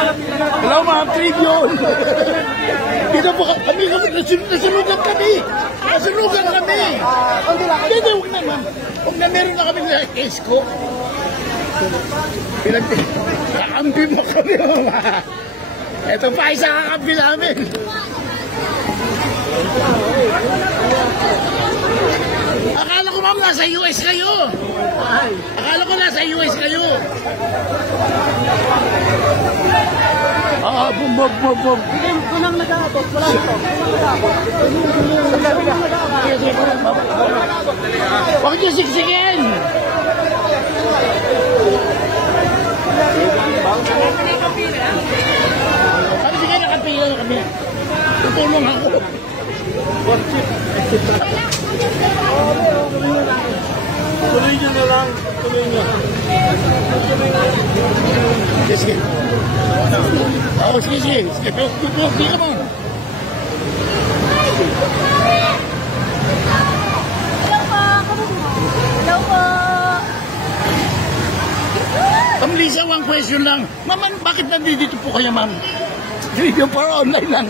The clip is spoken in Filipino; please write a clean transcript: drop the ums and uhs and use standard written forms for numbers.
Hello, ma'am, tribune. Dito po kami, nasunugan kami. Nasunugan kami. Hindi, huwag na, ma'am. Huwag na, meron na kami na case ko. Kakampi mo kami, mama. Ito pa isa kakampi namin. Akala ko, ma'am, nasa US kayo. Akala ko nasa US kayo. Bum. Walang nag-aabot. Walang nag-aabot. Huwag niyo siksikin. Kami sige nakapila na kami. Tutulong ako. Tuloy nyo na lang. Tuloy nyo. Sige. Oo, sige. Di ka mo. Hello po. Ma'am Lisa, one question lang. Ma'am, bakit nandito po kayo, ma'am? Video para online lang.